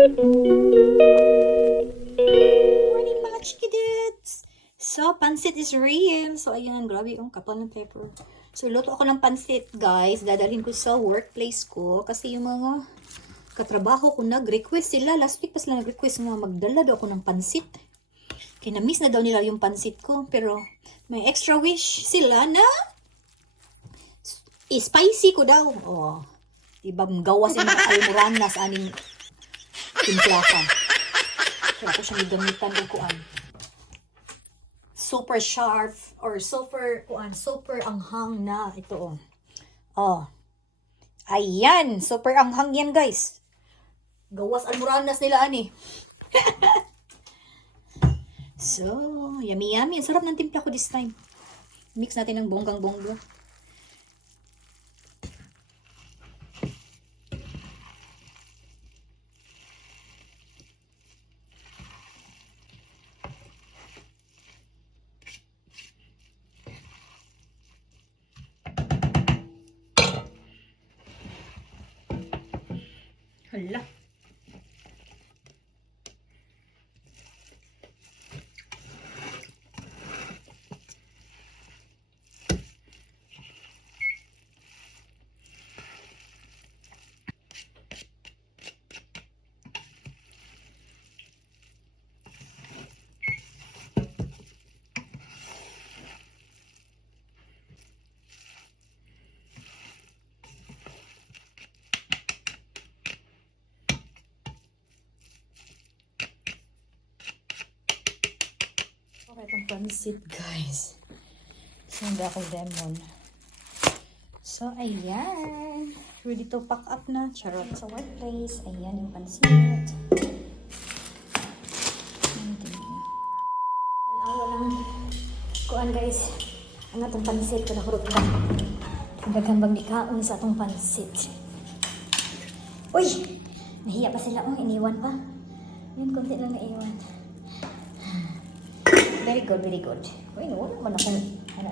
Morning mga chikidits! So, pansit is real. So, ayan, grabe yung kapal ng pepper. So, luto ako ng pansit, guys. Dadalhin ko sa workplace ko. Kasi yung mga katrabaho ko nag-request sila. Last week pa sila nag-request nga magdala daw ako ng pansit. Kaya na-miss na daw nila yung pansit ko. Pero, may extra wish sila na spicy ko daw. Oh, diba, gawas yung mga almoranas aning timpla ka. Kaya ako siya gamitan ko kuan. Super sharp or super kuan, super anghang na ito oh. Oh. Ayan, super anghang yan, guys. Gawas almoranas nila ani. So, yummy yummy. Ang sarap ng timpla ko this time. Mix natin ng bonggang-bongga. Hala. Okay, itong pansit, guys. So, hindi akong lemon. So, ayan. Ready to pack up na. Charot sa workplace. Ayan yung pansit. Walang kuan, guys. Ang atong pansit. Kalahurot lang. Nagagambang dikaon sa atong pansit. Uy! Nahiya pa sila. Oh, iniwan pa. Yun, konti lang naiwan. Very good, very good. Uy, wala man akong, ano